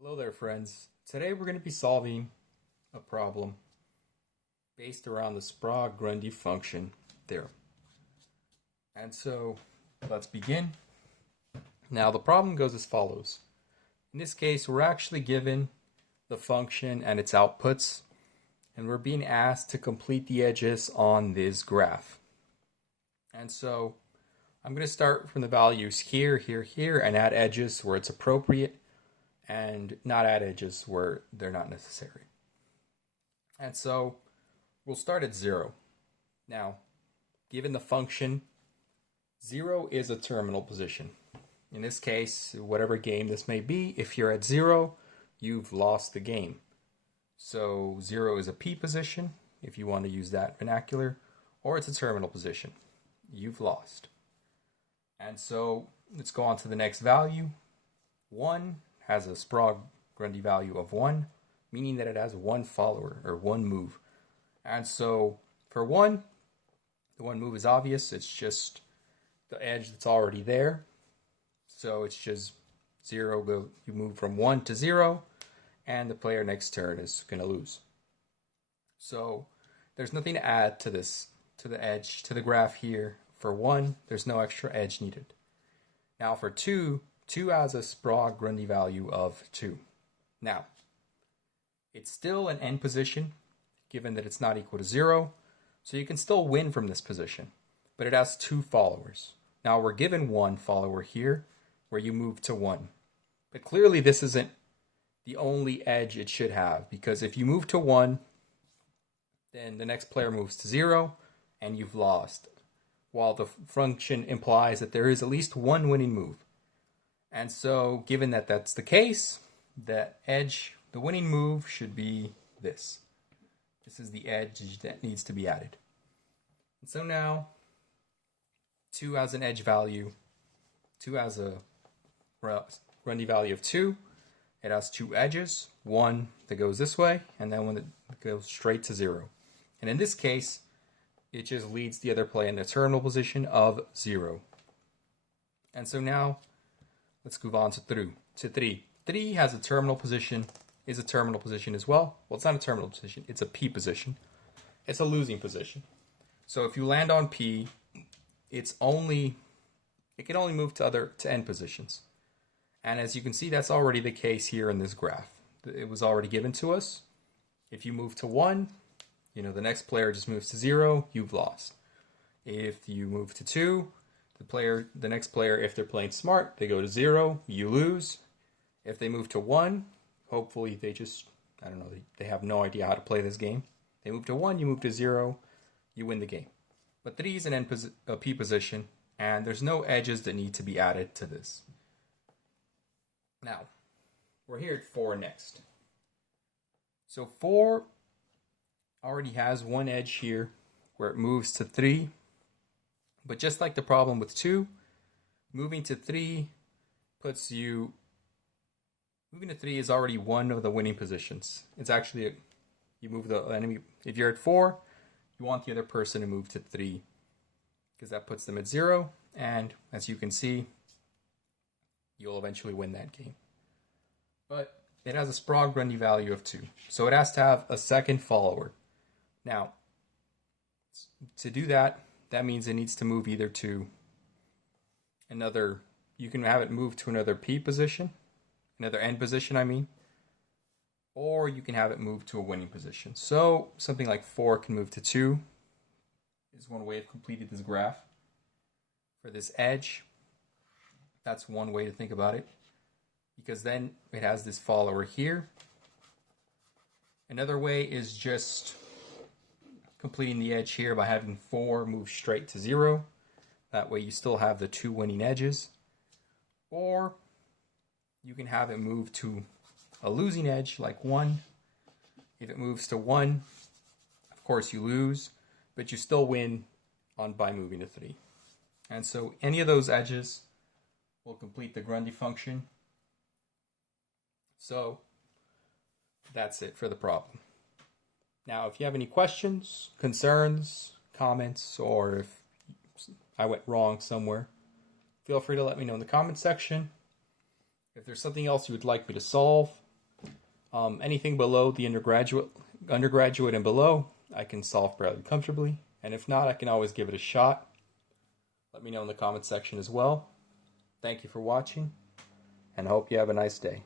Hello there, friends. Today we're going to be solving a problem based around the Sprague-Grundy function theorem. And so let's begin. Now the problem goes as follows. In this case, we're actually given the function and its outputs, and we're being asked to complete the edges on this graph. And so I'm going to start from the values here, here, here, and add edges where it's appropriate, and not add edges where they're not necessary. And so we'll start at 0. Now, given the function, 0 is a terminal position. In this case, whatever game this may be, if you're at 0, you've lost the game. So 0 is a P position, if you want to use that vernacular, or it's a terminal position. You've lost. And so let's go on to the next value. 1 has a Sprague-Grundy value of 1, meaning that it has one follower, or one move. And so for 1, the one move is obvious. It's just the edge that's already there. So it's just 0, you move from 1 to 0, and the player next turn is going to lose. So there's nothing to add to this, to the edge, to the graph here. For 1, there's no extra edge needed. Now for 2 has a Sprague-Grundy value of 2. Now, it's still an end position, given that it's not equal to 0, so you can still win from this position, but it has 2 followers. Now we're given 1 follower here, where you move to 1. But clearly this isn't the only edge it should have, because if you move to 1, then the next player moves to 0, and you've lost, while the function implies that there is at least one winning move. And so, given that that's the case, that edge, the winning move, should be this. This is the edge that needs to be added. And so now, 2 has an edge value. 2 has a Grundy value of 2. It has 2 edges. One that goes this way, and then one that goes straight to 0. And in this case, it just leads the other player in the terminal position of 0. And so now, let's move on to 3. 3 has a terminal position, is a terminal position as well. Well, it's not a terminal position, it's a P position. It's a losing position. So if you land on P, it can only move to end positions. And as you can see, that's already the case here in this graph. It was already given to us. If you move to 1, the next player just moves to 0, you've lost. If you move to 2, the next player, if they're playing smart, they go to 0, you lose. If they move to 1, hopefully they have no idea how to play this game. They move to 1, you move to 0, you win the game. But 3 is a P position, and there's no edges that need to be added to this. Now, we're here at 4 next. So 4 already has one edge here where it moves to 3. But just like the problem with 2, moving to 3 is already one of the winning positions. It's actually, you move the enemy, if you're at 4, you want the other person to move to 3, because that puts them at 0, and as you can see, you'll eventually win that game. But it has a Sprague-Grundy value of 2, so it has to have a second follower. Now, to do that, that means it needs to move either to another, you can have it move to another P position, another end position, or you can have it move to a winning position. So something like 4 can move to 2 is one way of completing this graph. For this edge, that's one way to think about it, because then it has this follower here. Another way is just completing the edge here by having 4 move straight to 0. That way you still have the 2 winning edges. Or you can have it move to a losing edge like 1. If it moves to 1, of course you lose, but you still win by moving to 3. And so any of those edges will complete the Grundy function. So that's it for the problem. Now, if you have any questions, concerns, comments, or if I went wrong somewhere, feel free to let me know in the comment section. If there's something else you would like me to solve, Anything below the undergraduate and below, I can solve fairly comfortably. And if not, I can always give it a shot. Let me know in the comment section as well. Thank you for watching, and I hope you have a nice day.